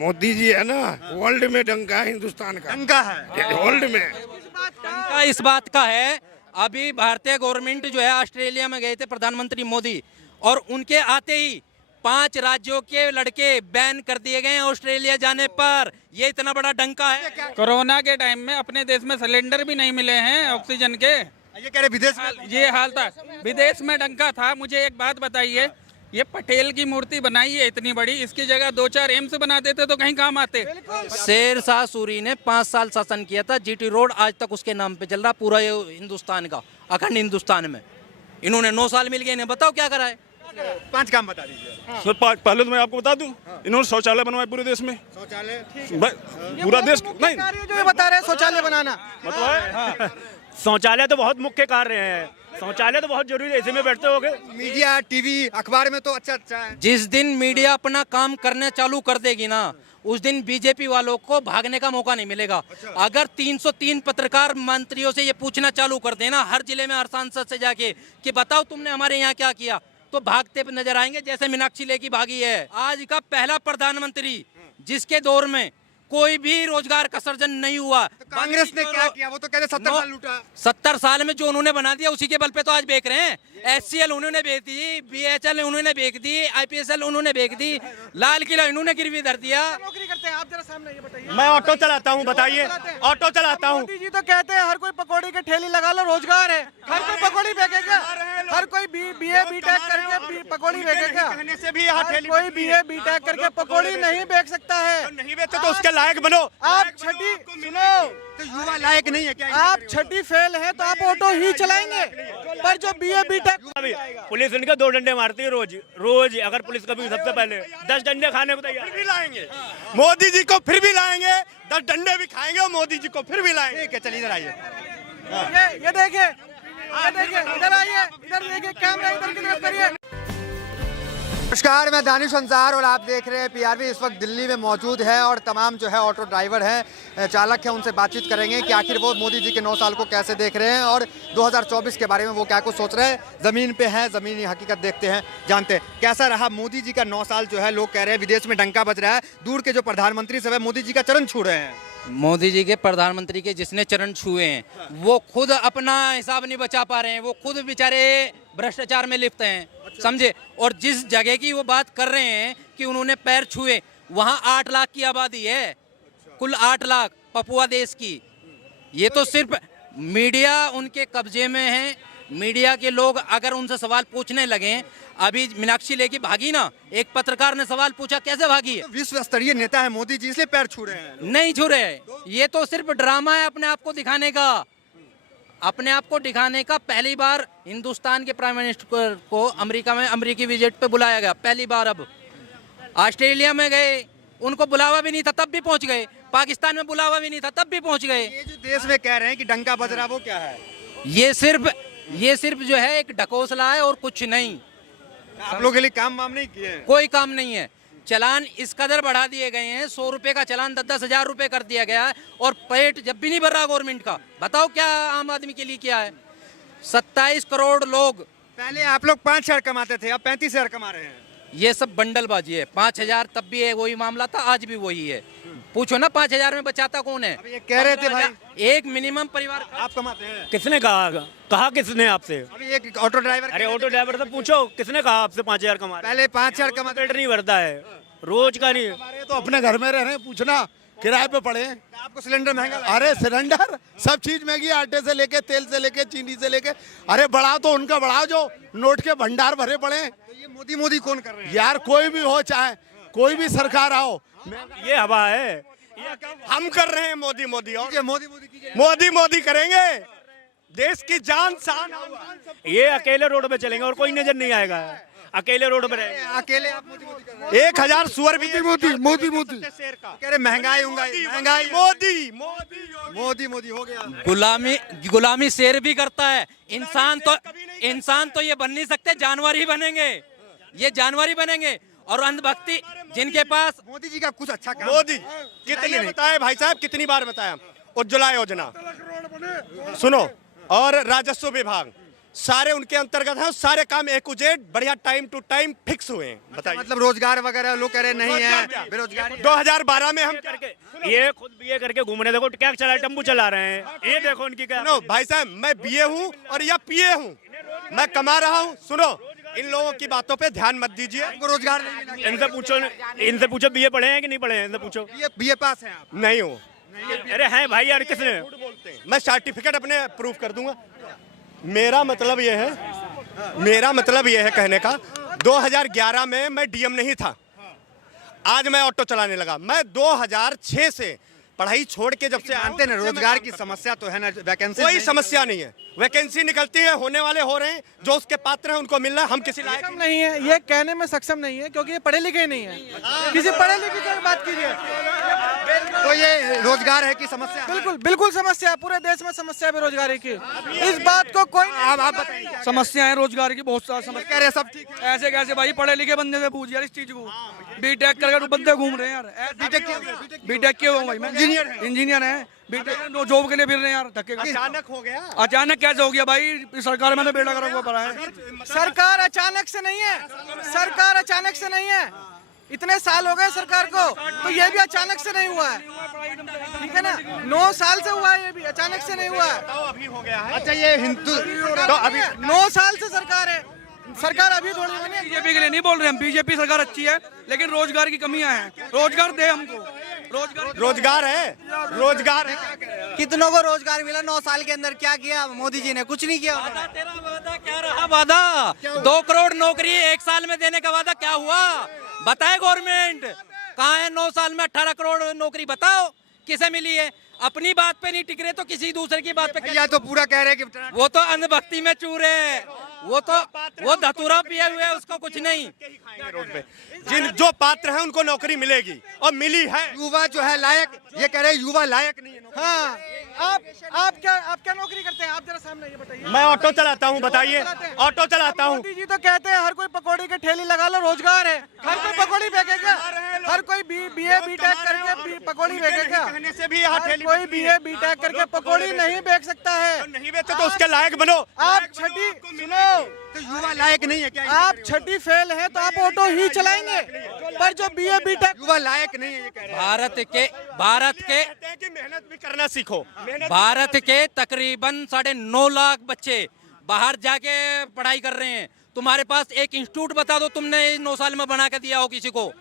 मोदी जी है ना, वर्ल्ड में डंका है हिंदुस्तान का, डंका है वर्ल्ड में। का इस बात का है, अभी भारतीय गवर्नमेंट जो है ऑस्ट्रेलिया में गए थे प्रधानमंत्री मोदी, और उनके आते ही 5 राज्यों के लड़के बैन कर दिए गए हैं ऑस्ट्रेलिया जाने पर। ये इतना बड़ा डंका है। कोरोना के टाइम में अपने देश में सिलेंडर भी नहीं मिले हैं ऑक्सीजन के। ये कह रहे विदेश में ये हाल था, विदेश में डंका था। मुझे एक बात बताइए, ये पटेल की मूर्ति बनाई है इतनी बड़ी, इसकी जगह 2-4 एम्स बना देते तो कहीं काम आते। शेरशाह सूरी ने 5 साल शासन किया था, जीटी रोड आज तक उसके नाम पे चल रहा पूरा ये हिंदुस्तान का, अखंड हिंदुस्तान में। इन्होंने 9 साल मिल गए, इन्हें बताओ क्या करा है। 5 काम बता दीजिए। सर पहले तो मैं आपको बता दूं, इन्होंने शौचालय बनवाए पूरे देश में। शौचालय पूरा देश नहीं जो ये बता रहे हैं शौचालय बनाना, मतलब शौचालय तो बहुत मुख्य कार्य है, शौचालय तो बहुत जरूरी है, इसी में बैठते होगे। मीडिया टीवी अखबार में तो अच्छा है। जिस दिन मीडिया अपना काम करने चालू कर देगी ना, उस दिन बीजेपी वालों को भागने का मौका नहीं मिलेगा। अगर 303 पत्रकार मंत्रियों से ये पूछना चालू कर देना हर जिले में, हर सांसद से जाके कि बताओ तुमने हमारे यहाँ क्या किया, तो भागते नजर आएंगे जैसे मीनाक्षी लेखी भागी है। आज का पहला प्रधानमंत्री जिसके दौर में कोई भी रोजगार का सृजन नहीं हुआ। कांग्रेस ने क्या किया? वो तो कहते 70 साल लूटा। 70 साल में जो उन्होंने बना दिया उसी के बल पे तो आज बेच रहे हैं। SCL उन्होंने बेच दी, BHL उन्होंने बेच दी, IPSL उन्होंने बेच दी, लाल किला इन्होंने गिरवी धर दिया। नौकरी करते हैं आप, जरा सामने ये बताइए। मैं ऑटो चलाता हूँ, बताइए। ऑटो चलाता हूँ। मोदी जी तो कहते हैं हर कोई पकौड़ी की ठेली लगा लो, रोजगार है। हर कोई पकौड़ी बेचेगा, हर कोई BA BTech करके पकौड़ी बेचेगा। कहने से भी यहाँ ठेली कोई BA BTech करके पकौड़ी नहीं बेच सकता है। नहीं बेचते तो उसके लायक बनो। आप छठी सुनो, तो युवा लायक नहीं है क्या? आप छठी फेल हैं तो आप ऑटो ही चलाएंगे, पर जो BA BTech पुलिस इनके 2 डंडे मारती है रोज रोज। अगर पुलिस कभी सबसे पहले 10 डंडे खाने को तैयार भी लाएंगे, मोदी जी को फिर भी लाएंगे, 10 डंडे भी खाएंगे और मोदी जी को फिर भी लाएंगे। ठीक है, चलिए इधर आइए। ये देखिए, इधर आइए, इधर देखिए, कैमरा इधर की तरफ करिए। नमस्कार, मैं दानिश अंसार और आप देख रहे हैं PRV। इस वक्त दिल्ली में मौजूद है और तमाम जो है ऑटो ड्राइवर हैं, चालक हैं, उनसे बातचीत करेंगे कि आखिर वो मोदी जी के 9 साल को कैसे देख रहे हैं और 2024 के बारे में वो क्या कुछ सोच रहे हैं। ज़मीन पे हैं, ज़मीनी हकीकत देखते हैं, जानते हैं कैसा रहा मोदी जी का 9 साल। जो है लोग कह रहे हैं विदेश में डंका बज रहा है, दूर के जो प्रधानमंत्री सब है मोदी जी का चरण छू रहे हैं। मोदी जी के प्रधानमंत्री के जिसने चरण छुए हैं वो खुद अपना हिसाब नहीं बचा पा रहे हैं, वो खुद बेचारे भ्रष्टाचार में लिप्त हैं, समझे। और जिस जगह की वो बात कर रहे हैं कि उन्होंने पैर छुए, वहाँ 8 लाख की आबादी है, कुल 8 लाख पपुआ देश की। ये तो सिर्फ मीडिया उनके कब्जे में है। मीडिया के लोग अगर उनसे सवाल पूछने लगे, अभी मीनाक्षी लेखी भागी ना, एक पत्रकार ने सवाल पूछा कैसे भागी है। तो विश्व स्तरीय नेता है मोदी जी, इसलिए पैर छू रहे हैं। नहीं छू रहे, ये तो सिर्फ ड्रामा है अपने आप को दिखाने का, अपने आप को दिखाने का। पहली बार हिंदुस्तान के प्राइम मिनिस्टर को अमेरिका में अमेरिकी विजिट पे बुलाया गया, पहली बार। अब ऑस्ट्रेलिया में गए, उनको बुलावा भी नहीं था तब भी पहुंच गए। पाकिस्तान में बुलावा भी नहीं था तब भी पहुंच गए। ये जो देश में कह रहे हैं कि डंका बज रहा, वो क्या है? ये सिर्फ जो है एक ढकोसला है और कुछ नहीं। आप लोगों के लिए काम वाम नहीं किए हैं? कोई काम नहीं है। चालान इस कदर बढ़ा दिए गए हैं, 100 रुपए का चालान 10-10 हजार रुपए कर दिया गया है, और पेट जब भी नहीं भर रहा गवर्नमेंट का। बताओ क्या आम आदमी के लिए क्या है। 27 करोड़ लोग, पहले आप लोग 5,000 कमाते थे, अब 35,000 कमा रहे हैं। ये सब बंडलबाजी है। 5,000 तब भी है वही मामला था, आज भी वही है। पूछो ना 5,000 में बचाता कौन है। अब ये कह रहे थे भाई एक मिनिमम परिवार आप कमाते हैं। किसने कहा किसने आपसे? अभी एक ऑटो ड्राइवर, अरे ऑटो ड्राइवर से पूछो, किसने कहा आपसे 5,000 कमा रहे? पहले 5,000 कमाते पेट नहीं भरता है, रोज का नहीं। हमारे तो अपने घर में रह रहे हैं, पूछना किराए पे पड़े हैं। थे। आपको सिलेंडर महंगा लगा? अरे सिलेंडर सब चीज महंगी, आटे से लेके, तेल से लेके, चीनी से लेके। अरे बढ़ाओ तो उनका बढ़ाओ जो नोट के भंडार भरे पड़े हैं। तो ये मोदी कौन कर रहे हैं? यार कोई भी हो, चाहे कोई भी सरकार आओ, ये हवा है। हम कर रहे हैं मोदी और कीजिए, मोदी कीजिए। मोदी करेंगे। देश की जान शान। ये अकेले रोड पे चलेंगे और कोई नजर नहीं आएगा, अकेले रोड पे रहेंगे। अकेले आप मोदी कर रहे हैं। 1000 सुअर भी मोदी कह रहे महंगाई मोदी हो गया। गुलामी शेर भी करता है। इंसान तो ये बन नहीं सकते, जानवर ही बनेंगे, ये जानवर ही बनेंगे। और अंधभक्ति जिनके पास मोदी जी का कुछ अच्छा काम। मोदी कितनी बताए भाई साहब, कितनी बार बताया। उज्ज्वला योजना सुनो, और राजस्व विभाग, सारे उनके अंतर्गत हैं, सारे काम ए टू जेड बढ़िया टाइम टू टाइम फिक्स हुए हैं। बताइए मतलब रोजगार वगैरह लोग कह रहे नहीं है, बेरोजगारी है। 2012 में हम करके ये खुद बीए करके घूम रहे, देखो क्या चला, टम्बू चला रहे हैं, ये देखो उनकी क्या। सुनो भाई साहब, मैं बीए हूँ और या पीए हूँ, मैं कमा रहा हूँ। सुनो, इन लोगों की बातों पे ध्यान मत दीजिए। उनको रोजगार नहीं मिला। इनसे पूछो बीए पढ़े हैं कि नहीं पढ़े हैं, इनसे पूछो। बीए पास हैं आप? नहीं हूँ, अरे हैं भाई यार, किसने? मैं सर्टिफिकेट अपने प्रूफ कर दूंगा। मेरा मतलब ये है, मेरा मतलब ये है कहने का, 2011 में मैं डीएम नहीं था, आज मैं ऑटो चलाने लगा। मैं 2006 से पढ़ाई छोड़ के जब से जानते ना रोजगार की समस्या तो है ना, वैकेंसी कोई समस्या नहीं है। वैकेंसी निकलती है, होने वाले हो रहे हैं, जो उसके पात्र हैं उनको मिल रहा है। हम किसी लायक सक्षम नहीं है, ये कहने में सक्षम नहीं है क्योंकि ये पढ़े लिखे नहीं है। किसी पढ़े लिखे की बात कीजिए। तो ये रोजगार है कि समस्या? बिल्कुल बिल्कुल समस्या है, पूरे देश में समस्या है बेरोजगारी की। इस बात को कोई आप बताइए। समस्या है रोजगार की, बहुत सारी समस्या। कह रहे सब ठीक है। ऐसे कैसे भाई, पढ़े लिखे बंदे से पूछ यार इस चीज को। बीटेक करके बंदे घूम रहे हैं यार। बीटेक क्यों हूँ भाई मैं? इंजीनियर है, बीटेक जॉब के लिए फिर रहे हैं यार। धक्के अचानक हो गया। अचानक कैसे हो गया भाई? सरकार में तो बेड़ा गर्क हुआ पड़ा है। सरकार अचानक से नहीं है, सरकार अचानक से नहीं है। इतने साल हो गए सरकार को, तो ये भी अचानक से नहीं हुआ है, ठीक है ना। 9 साल से हुआ है, ये भी अचानक से नहीं हुआ है। अभी हो गया है। अच्छा, ये हिंदू तो अभी 9 साल से सरकार है, सरकार अभी थोड़ी बनी है। बीजेपी के लिए नहीं बोल रहे हम, बीजेपी सरकार अच्छी है, लेकिन रोजगार की कमियां हैं। रोजगार दे हमको, रोजगार है, रोजगार है। कितनों को रोजगार मिला 9 साल के अंदर? क्या किया मोदी जी ने? कुछ नहीं किया। तेरा वादा क्या रहा? वादा 2 करोड़ नौकरी 1 साल में देने का वादा क्या हुआ? बताए गवर्नमेंट कहाँ है? 9 साल में 18 करोड़ नौकरी बताओ किसे मिली है? अपनी बात पे नहीं टिक रहे तो किसी दूसरे की बात पे या तो पूरा कह रहे कि वो तो अंधभक्ति में चूर है, वो धतूरा पिए हुए है, उसको कुछ नहीं। रोड पे जिन जो पात्र हैं उनको नौकरी मिलेगी और मिली है। युवा जो है लायक, ये कह रहे युवा लायक नहीं है। हाँ, आप क्या नौकरी करते हैं? आप जरा सामने ये बताइए। मैं ऑटो चलाता हूँ, बताइए। ऑटो चलाता हूँ। मोदी जी तो कहते हैं हर कोई पकौड़ी की ठेली लगा लो, रोजगार है। हर कोई पकौड़ी बेचेगा, हर कोई बीए बीटेक करके पकौड़ी बेचेगा। कहने से भी यहाँ ठेली कोई बीए बीटेक करके पकौड़ी नहीं बेच सकता है। नहीं बेचते तो उसके लायक बनो। आप छठी सुनो, तो युवा लायक नहीं है क्या? आप छठी फेल है तो आप ऑटो ही चलाएंगे, पर जो बीए बीटेक युवा लायक नहीं है ये कह रहे हैं। भारत के कि मेहनत भी करना सीखो। भारत के तकरीबन 9.5 लाख बच्चे बाहर जाके पढ़ाई कर रहे हैं। तुम्हारे पास एक इंस्टीट्यूट बता दो तुमने 9 साल में बना के दिया हो किसी को?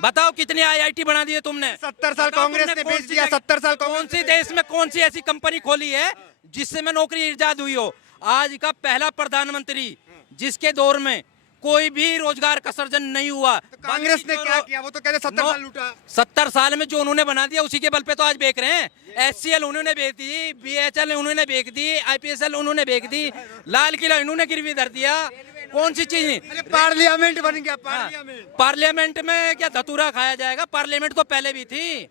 बताओ कितने आईआईटी बना दिए तुमने? 70 साल कांग्रेस ने बेच दिया। 70 साल कौन सी देश में कौन सी ऐसी कंपनी खोली है जिससे में नौकरी इजाद हुई हो? आज का पहला प्रधानमंत्री जिसके दौर में कोई भी रोजगार का सृजन नहीं हुआ। कांग्रेस ने क्या किया? वो तो कहते 70 साल लूटा। 70 साल में जो उन्होंने बना दिया उसी के बल पे तो आज बेच रहे हैं। HCL उन्होंने बेच दी, BHL उन्होंने बेच दी, IPSL उन्होंने बेच दी, लाल किला इन्होंने गिरवी धर दिया। कौन सी चीज नहीं? पार्लियामेंट बन गया। पार्लियामेंट में क्या धतूरा खाया जाएगा? पार्लियामेंट तो पहले भी थी,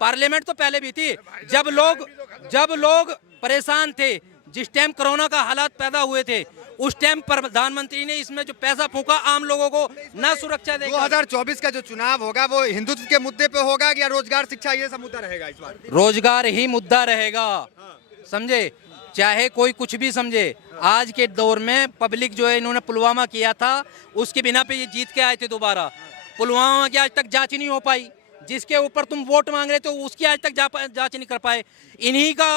पार्लियामेंट तो पहले भी थी। जब लोग परेशान थे, जिस टाइम कोरोना का हालात पैदा हुए थे, उस टाइम प्रधानमंत्री ने इसमें जो पैसा फूका आम लोगों को न सुरक्षा देगा। 2024 का जो चुनाव होगा वो हिंदुत्व के मुद्दे पे होगा या रोजगार शिक्षा ये सब मुद्दा रहेगा इस बार? रोजगार ही मुद्दा रहेगा, समझे, चाहे कोई कुछ भी समझे। आज के दौर में पब्लिक जो है, इन्होंने पुलवामा किया था, उसके बिना पे ये जीत के आए थे दोबारा। पुलवामा की आज तक जांच नहीं हो पाई, जिसके ऊपर तुम वोट मांग रहे थे उसकी आज तक जांच नहीं कर पाए। इन्हीं का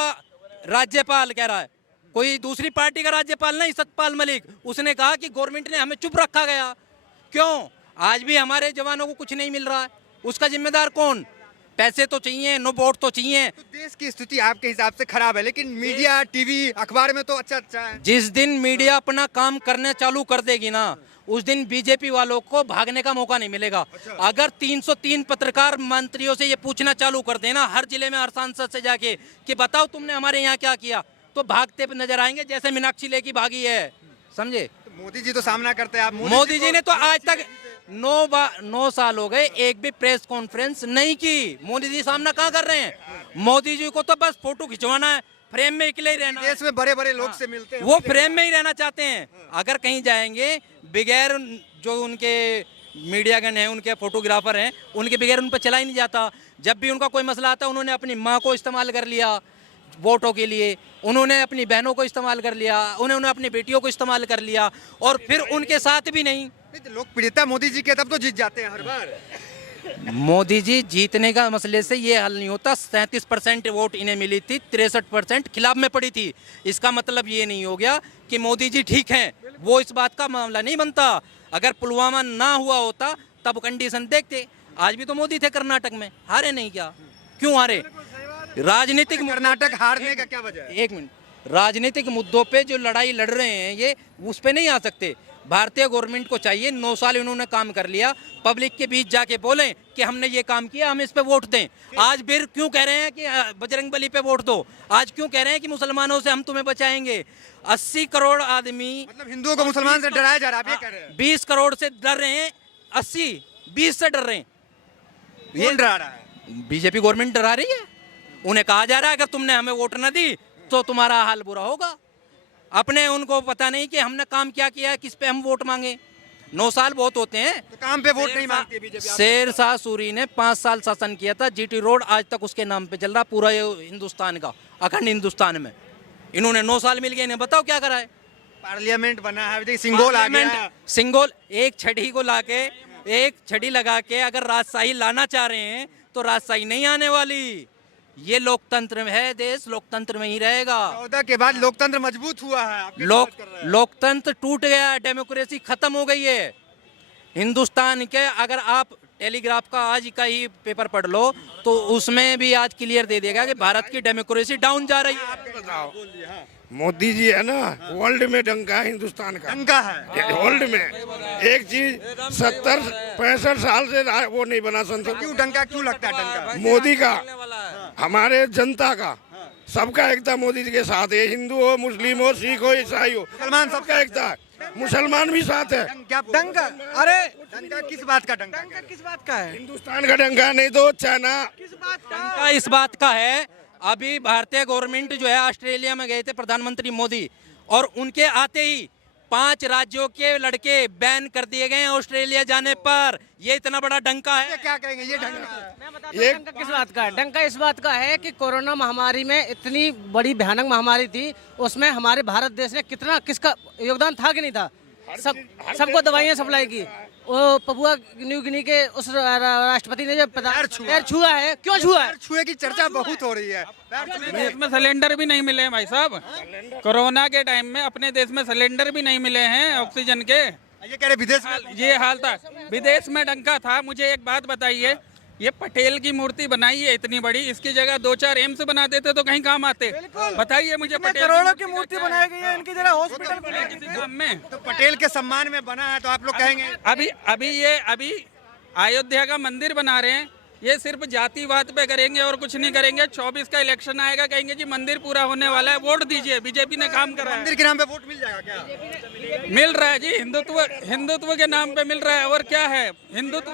राज्यपाल कह रहा है, कोई दूसरी पार्टी का राज्यपाल नहीं, सतपाल मलिक, उसने कहा कि गवर्नमेंट ने हमें चुप रखा गया। क्यों? आज भी हमारे जवानों को कुछ नहीं मिल रहा है, उसका जिम्मेदार कौन? पैसे तो चाहिए, नो वोट तो चाहिए। तो देश की स्थिति आपके हिसाब से खराब है, लेकिन मीडिया, टीवी, अखबार में तो अच्छा है। जिस दिन मीडिया अपना काम करने चालू कर देगी ना, उस दिन बीजेपी वालों को भागने का मौका नहीं मिलेगा। अगर 303 पत्रकार मंत्रियों से ये पूछना चालू कर देना हर जिले में, हर सांसद से जाके कि बताओ तुमने हमारे यहाँ क्या किया, तो भागते नजर आएंगे जैसे मीनाक्षी लेकी भागी है, समझे। तो मोदी जी तो सामना करते हैं। आप मोदी जी ने तो आज तक 9 साल हो गए, एक भी प्रेस कॉन्फ्रेंस नहीं की। मोदी जी सामना कहाँ कर रहे हैं? मोदी जी को तो बस फोटो खिंचवाना है, फ्रेम में अकेले ही रहना। देश में बड़े बड़े लोग से मिलते हैं, वो फ्रेम में ही रहना चाहते हैं। अगर कहीं जाएंगे बगैर जो उनके मीडिया गन है, उनके फोटोग्राफर हैं, उनके बगैर उन पर चला ही नहीं जाता। जब भी उनका कोई मसला आता है, उन्होंने अपनी माँ को इस्तेमाल कर लिया। वोटों के लिए। उन्होंने अपनी बहनों को इस्तेमाल कर लिया, उन्होंने अपनी बेटियों को इस्तेमाल कर लिया, और फिर उनके साथ भी नहीं। तो लोग पीड़िता मोदी जी के तब तो जीत जाते हैं हर बार। मोदी जी जीतने का मसले से ये हल नहीं होता। 37% वोट इन्हें मिली थी, 63% खिलाफ में पड़ी थी। इसका मतलब ये नहीं हो गया कि मोदी जी ठीक हैं, वो इस बात का मामला नहीं बनता। अगर पुलवामा ना हुआ होता तब कंडीशन देखते। आज भी तो मोदी थे कर्नाटक में, हारे नहीं क्या? क्यों हारे? राजनीतिक कर्नाटक हारने का क्या वजह है? एक मिनट, राजनीतिक मुद्दों पे जो लड़ाई लड़ रहे हैं ये उस पे नहीं आ सकते। भारतीय गवर्नमेंट को चाहिए, 9 साल इन्होंने काम कर लिया, पब्लिक के बीच जाके बोलें कि हमने ये काम किया, हम इस पे वोट दें। आज फिर क्यों कह रहे हैं कि बजरंग बली पे वोट दो? आज क्यों कह रहे हैं कि मुसलमानों से हम तुम्हें बचाएंगे? 80 करोड़ आदमी, मतलब हिंदुओं को मुसलमान से डराया जा रहा है, आप ये कह रहे हैं? 20 करोड़ से डर रहे हैं, 20 से डर रहे हैं। कौन डरा रहा है? बीजेपी गवर्नमेंट डरा रही है। उन्हें कहा जा रहा है अगर तुमने हमें वोट न दी तो तुम्हारा हाल बुरा होगा। अपने उनको पता नहीं कि हमने काम क्या किया है, किस पे हम वोट मांगे। 9 साल बहुत होते हैं। तो काम पे वोट नहीं मांगती बीजेपी। शेरशाह सूरी ने 5 साल शासन किया था, जीटी रोड आज तक उसके नाम पे चल रहा, पूरा ये हिंदुस्तान का, अखंड हिंदुस्तान में। इन्होंने 9 साल मिल गए, इन्हें बताओ क्या करा है? पार्लियामेंट बना है, अभी सिंगोल आ गया है। सिंगोल एक छड़ी को लाके, एक छड़ी लगा के अगर राजशाही लाना चाह रहे हैं तो राजशाही नहीं आने वाली। ये लोकतंत्र में है, देश लोकतंत्र में ही रहेगा। 14 के बाद लोकतंत्र मजबूत हुआ है। आप किस बात कर रहे हैं? लोकतंत्र टूट गया है, डेमोक्रेसी खत्म हो गई है हिंदुस्तान के। अगर आप टेलीग्राफ का आज का ही पेपर पढ़ लो तो उसमें भी आज क्लियर दे देगा कि भारत की डेमोक्रेसी डाउन जा रही है। मोदी जी है ना, वर्ल्ड में डंका है हिंदुस्तान का, डंका है वर्ल्ड में। एक चीज 70-65 साल से वो नहीं बना संसद। क्यों डंका क्यों लगता है? डंका मोदी का, हमारे जनता का, सबका एकता मोदी जी के साथ है। हिंदू हो, मुस्लिम हो, सिख हो, ईसाई हो, मुसलमान सबका एकता है। मुसलमान भी साथ है। क्या डंका? अरे डंका किस बात का? डंका किस बात का है? हिंदुस्तान का डंका, नहीं तो चाइना। किस बात का? का इस बात का है, अभी भारतीय गवर्नमेंट जो है ऑस्ट्रेलिया में गए थे प्रधानमंत्री मोदी, और उनके आते ही 5 राज्यों के लड़के बैन कर दिए गए हैं ऑस्ट्रेलिया जाने पर। ये इतना बड़ा डंका है। क्या कहेंगे? ये डंका मैं बताता हूँ डंका किस बात का है। डंका इस बात का है कि कोरोना महामारी में इतनी बड़ी भयानक महामारी थी, उसमें हमारे भारत देश ने किसका योगदान था कि नहीं था? सबको दवाइयाँ सप्लाई की। वो पपुआ न्यू गिनी के उस राष्ट्रपति ने जब पैर छुआ है, क्यों छुआ है? छुए की चर्चा बहुत हो रही है। देश में सिलेंडर भी नहीं मिले हैं भाई साहब। कोरोना के टाइम में अपने देश में सिलेंडर भी नहीं मिले हैं ऑक्सीजन के। ये कह रहे विदेश में ये हाल था, विदेश में डंका था। मुझे एक बात बताइए, ये पटेल की मूर्ति बनाई है इतनी बड़ी, इसकी जगह 2-4 एम्स बना देते तो कहीं काम आते। बताइए मुझे, पटेल करोड़ों की मूर्ति बनाई गई है, इनकी जगह हॉस्पिटल किसी काम में। तो पटेल के सम्मान में बना है तो आप लोग कहेंगे अभी अयोध्या का मंदिर बना रहे हैं, ये सिर्फ जातिवाद पे करेंगे और कुछ नहीं करेंगे। 24 का इलेक्शन आएगा, कहेंगे जी मंदिर पूरा होने वाला है, वोट दीजिए। बीजेपी ने काम करा है। मंदिर के नाम पे वोट मिल जाएगा क्या? मिल रहा है जी, हिंदुत्व के नाम पे मिल रहा है। और क्या है हिंदुत्व?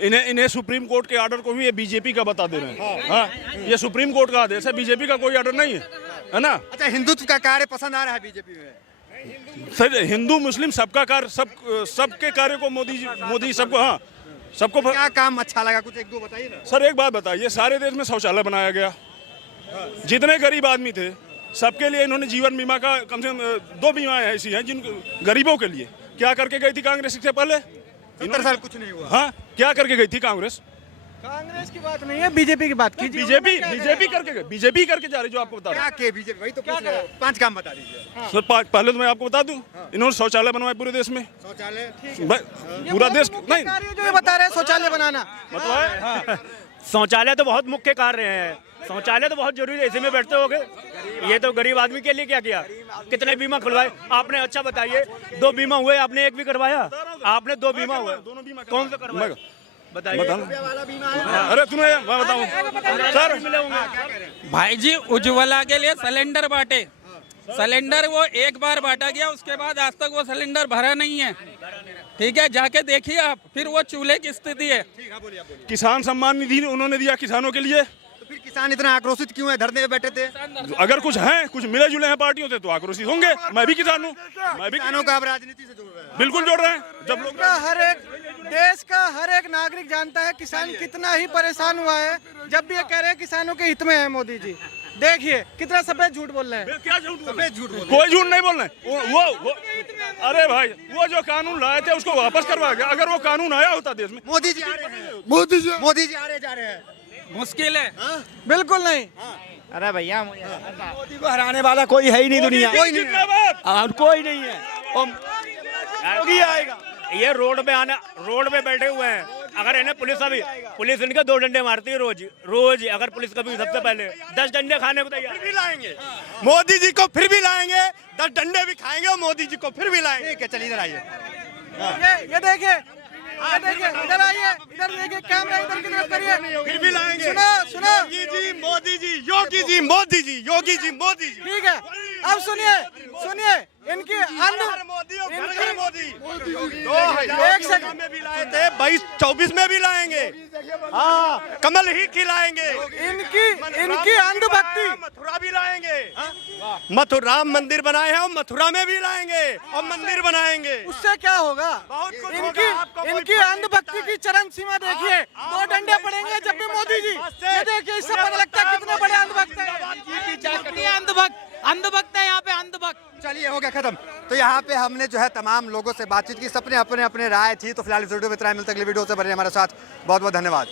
इन्हें सुप्रीम कोर्ट के ऑर्डर को भी ये बीजेपी का बता दे रहे हैं। हाँ, ये सुप्रीम कोर्ट का आदेश है, बीजेपी का कोई ऑर्डर नहीं है ना। अच्छा, हिंदुत्व का कार्य पसंद आ रहा है बीजेपी में? सर, हिंदू मुस्लिम सबका कार्य, सबके कार्य को मोदी सबको, हाँ सबको। क्या काम अच्छा लगा? कुछ 1-2 बताइए ना। सर एक बात बताइए, सारे देश में शौचालय बनाया गया, जितने गरीब आदमी थे सबके लिए इन्होंने जीवन बीमा का कम से कम 2 बीमाएं ऐसी हैं जिन गरीबों के लिए। क्या करके गई थी कांग्रेस इससे पहले? 70 साल कुछ नहीं हुआ। हाँ, क्या करके गई थी कांग्रेस? कांग्रेस की बात नहीं है, बीजेपी की बात कीजिए। बीजेपी करके जा रही, जो आपको बता रहा हूं। क्या बीजेपी? वही तो पूछ रहे हैं। 5 काम बता दीजिए। सर पहले तो मैं आपको बता दूं, इन्होंने शौचालय बनवाए पूरे देश में। शौचालय पूरा देश नहीं, जो ये बता रहे हैं शौचालय बनाना, मतलब शौचालय तो बहुत मुख्य कार्य है, शौचालय तो बहुत जरूरी है। इसी में बैठते होगे, ये तो गरीब आदमी के लिए क्या किया? कितने बीमा खुलवाए आपने? अच्छा बताइए, 2 बीमा हुए, आपने 1 भी करवाया? आपने 2 बीमा हुए, कौन सा करवाया बताइए? अरे तुम्हें मैं बताऊं सर, मिले होंगे भाई जी, उज्ज्वला के लिए सिलेंडर बांटे, सिलेंडर वो एक बार बांटा गया, उसके बाद आज तक वो सिलेंडर भरा नहीं है। ठीक है, जाके देखिए आप, फिर वो चूल्हे की स्थिति है। किसान सम्मान निधि उन्होंने दिया किसानों के लिए, तो फिर किसान इतना आक्रोशित क्यों है? धरने पे बैठे थे। अगर कुछ हैं, कुछ मिले जुले हैं पार्टियों से तो आक्रोशित होंगे। मैं भी किसान हूँ, मैं भी किसानों का आप राजनीति से जोड़ रहे हैं। बिल्कुल जोड़ रहे हैं। जब लोग देश का हर एक नागरिक जानता है किसान कितना ही परेशान हुआ है, जब भी ये कह रहे हैं किसानों के हित में है मोदी जी। देखिए कितना सफेद झूठ बोल रहे हैं। क्या झूठ? कोई झूठ नहीं बोल रहे। वो अरे भाई, वो जो कानून लाए थे उसको वापस करवा गया। अगर वो कानून आया होता देश में। मोदी जी आ रहे हैं, मोदी जी आ रहे जा रहे हैं। मुश्किल है। बिल्कुल नहीं। अरे भैया मोदी को हराने वाला कोई है ही नहीं दुनिया, कोई नहीं, कोई नहीं है। योगी आएगा। ये रोड पे बैठे हुए हैं। अगर इन्हें पुलिस इनके 2 डंडे मारती है रोज। अगर पुलिस कभी सबसे पहले 10 डंडे खाने को तैयार भी लाएंगे, मोदी जी को फिर भी लाएंगे, 10 डंडे भी खाएंगे और मोदी जी को फिर भी लाएंगे। ठीक है, चलिए इधर आइए। ये देखिए, इधर आइए, इधर देखिए, कैमरा इधर की तरफ करिए। फिर भी लाएंगे। सुनो योगी जी मोदी जी, योगी जी मोदी जी, योगी जी मोदी जी। ठीक है, अब सुनिए इनकी मोदी और घर घर मोदी। एक सेकंड में भी लाए थे, 22-24 में भी लाएंगे। हाँ, कमल ही खिलाएंगे। इनकी अंधभक्ति। मथुरा भी लाएंगे। मथुरा राम मंदिर बनाए हैं और मथुरा में भी लाएंगे और मंदिर बनाएंगे। उससे क्या होगा? बहुत कुछ होगा। इनकी अंधभक्ति की चरम सीमा देखिए। 2 डंडे पड़ेंगे जब भी मोदी जी। ये देखिए, इससे पता लगता है कितने बड़े अंधभक्त हैं। अंधभक्त है यहाँ पे, अंधभक्त। चलिए, हो गया खत्म। तो यहाँ पे हमने जो है तमाम लोगों से बातचीत की, सबने अपने अपने राय थी। तो फिलहाल इस वीडियो में इतना ही, मिलता है अगली वीडियो से। बने हमारे साथ, बहुत बहुत धन्यवाद।